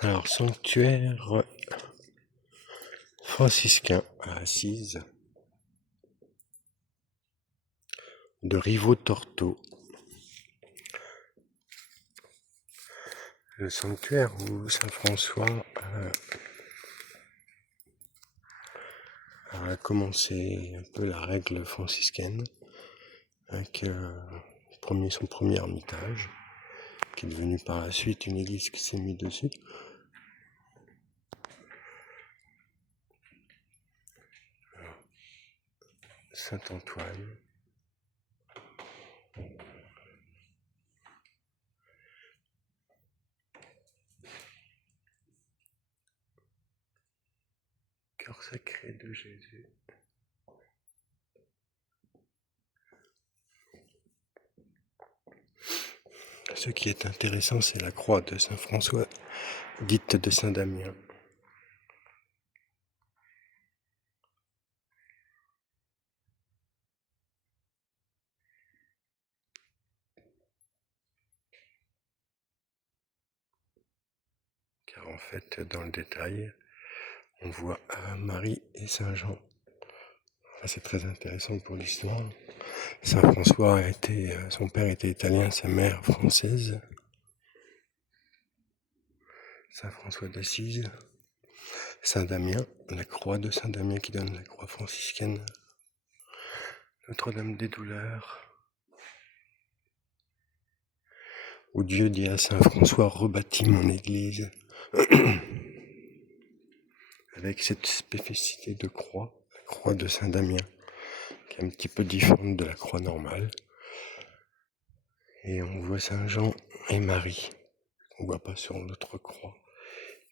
Alors, sanctuaire franciscain à Assise de Rivo-Torto. Le sanctuaire où Saint François a commencé un peu la règle franciscaine avec son premier ermitage, qui est devenu par la suite une église qui s'est mise dessus. Saint-Antoine. Cœur sacré de Jésus. Ce qui est intéressant, c'est la croix de Saint François, dite de Saint Damien. Car en fait, dans le détail, on voit Marie et Saint Jean. C'est très intéressant pour l'histoire. Saint François son père était italien, sa mère française. Saint François d'Assise. Saint Damien, la croix de Saint Damien qui donne la croix franciscaine. Notre-Dame des Douleurs. Où Dieu dit à Saint François, rebâtis mon église. Avec cette spécificité de croix, la croix de Saint Damien, qui est un petit peu différente de la croix normale. Et on voit Saint Jean et Marie, on voit pas sur l'autre croix.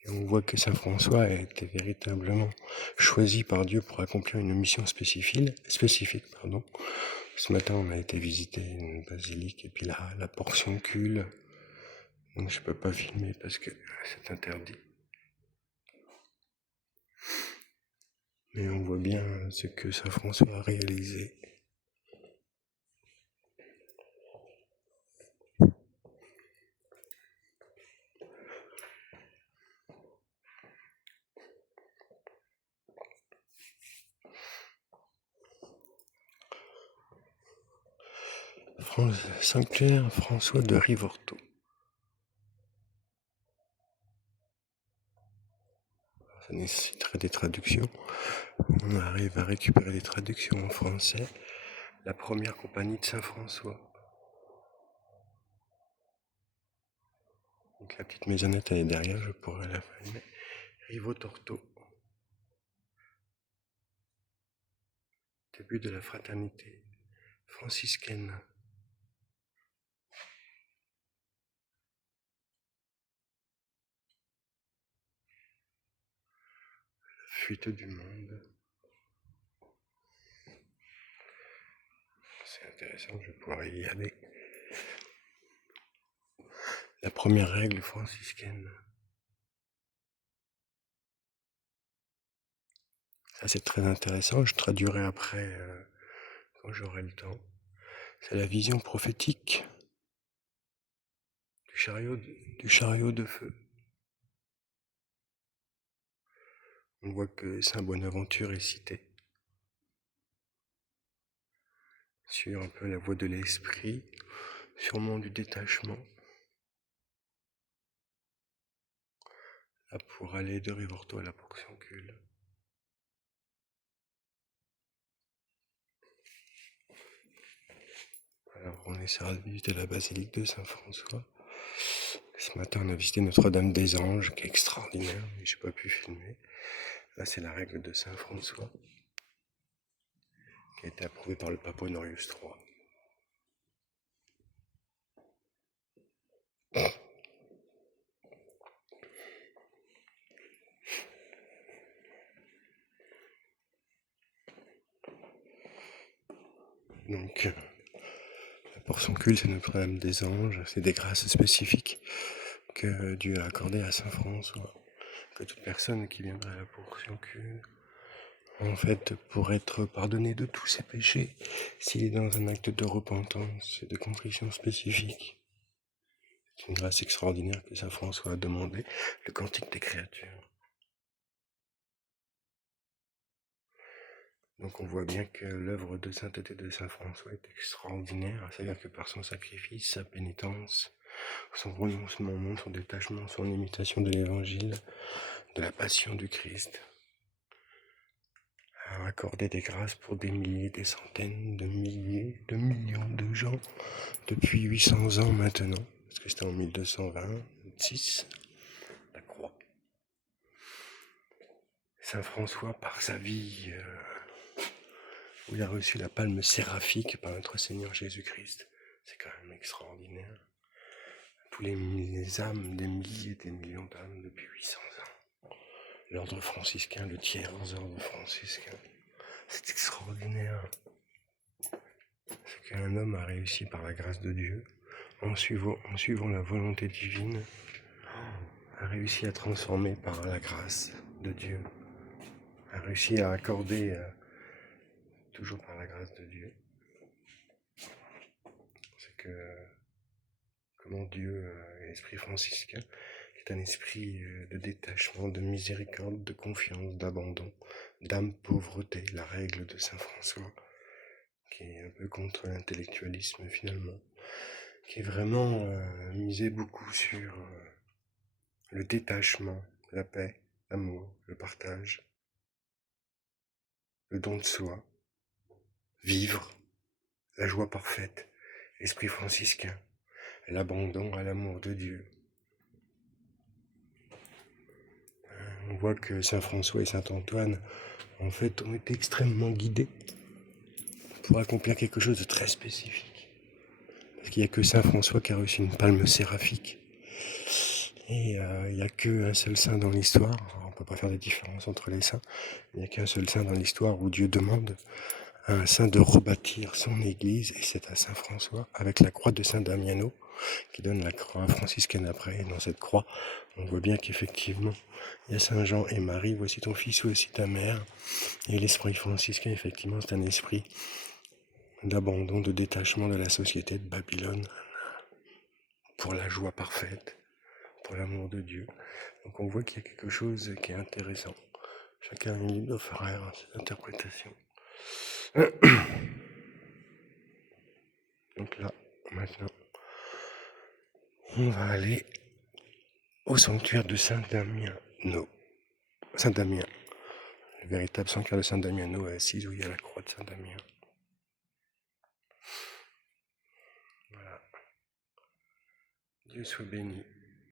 Et on voit que Saint François a été véritablement choisi par Dieu pour accomplir une mission spécifique. Ce matin, on a été visiter une basilique et puis la portioncule. Donc je peux pas filmer parce que c'est interdit. Mais on voit bien ce que Saint François a réalisé. Sanctuaire François de Rivorto. Ça nécessiterait des traductions. On arrive à récupérer des traductions en français. La première compagnie de Saint François. Donc la petite maisonnette elle est derrière, je pourrais la filmer. Rivo-Torto. Début de la fraternité franciscaine. Fuite du monde. C'est intéressant, je pourrais y aller. La première règle franciscaine. Ça c'est très intéressant, je traduirai après quand j'aurai le temps. C'est la vision prophétique du chariot de feu. On voit que Saint Bonaventure est cité sur un peu la voie de l'esprit, sûrement du détachement, là pour aller de Rivorto à la portioncule. Alors on essaiera de visiter la basilique de Saint-François. Ce matin on a visité Notre-Dame des Anges, qui est extraordinaire, mais j'ai pas pu filmer. Là c'est la règle de Saint-François, qui a été approuvée par le pape Honorius III. Donc, la portioncule, c'est Notre-Dame des Anges, c'est des grâces spécifiques que Dieu a accordées à Saint François, que toute personne qui viendrait à la portioncule, en fait, pour être pardonné de tous ses péchés, s'il est dans un acte de repentance et de contrition spécifique, C'est une grâce extraordinaire que saint François a demandé, le cantique des créatures. Donc on voit bien que l'œuvre de sainteté de saint François est extraordinaire, c'est-à-dire que par son sacrifice, sa pénitence, son renoncement, son détachement, son imitation de l'évangile, de la passion du Christ, a accordé des grâces pour des milliers, des centaines de milliers, de millions de gens depuis 800 ans maintenant, parce que c'était en 1226, la croix. Saint François, par sa vie, où il a reçu la palme séraphique par notre Seigneur Jésus-Christ, c'est quand même extraordinaire. Tous les âmes, des milliers, des millions d'âmes depuis 800 ans. L'ordre franciscain, le tiers ordre franciscain, c'est extraordinaire. C'est qu'un homme a réussi par la grâce de Dieu, en suivant la volonté divine, a réussi à transformer par la grâce de Dieu, a réussi à accorder, toujours par la grâce de Dieu, c'est que comment Dieu est l'esprit franciscain, qui est un esprit de détachement, de miséricorde, de confiance, d'abandon, d'âme pauvreté, la règle de saint François, qui est un peu contre l'intellectualisme finalement, qui est vraiment misé beaucoup sur le détachement, la paix, l'amour, le partage, le don de soi, vivre, la joie parfaite, l'esprit franciscain, l'abandon à l'amour de Dieu. On voit que saint François et saint Antoine, en fait, ont été extrêmement guidés pour accomplir quelque chose de très spécifique. Parce qu'il n'y a que saint François qui a reçu une palme séraphique. Et il n'y a qu'un seul saint dans l'histoire, on ne peut pas faire de différence entre les saints, il n'y a qu'un seul saint dans l'histoire où Dieu demande à un saint de rebâtir son église, et c'est à saint François, avec la croix de saint Damiano, qui donne la croix franciscaine après. Et dans cette croix, on voit bien qu'effectivement, il y a saint Jean et Marie, voici ton fils, voici ta mère. Et l'esprit franciscain, effectivement, c'est un esprit d'abandon, de détachement de la société de Babylone, pour la joie parfaite, pour l'amour de Dieu. Donc on voit qu'il y a quelque chose qui est intéressant. Chacun est libre de faire ses interprétations. Donc là, maintenant, on va aller au sanctuaire de Saint-Damiano. Saint-Damien, le véritable sanctuaire de Saint-Damiano à Assise, où il y a la croix de Saint-Damien. Voilà. Dieu soit béni.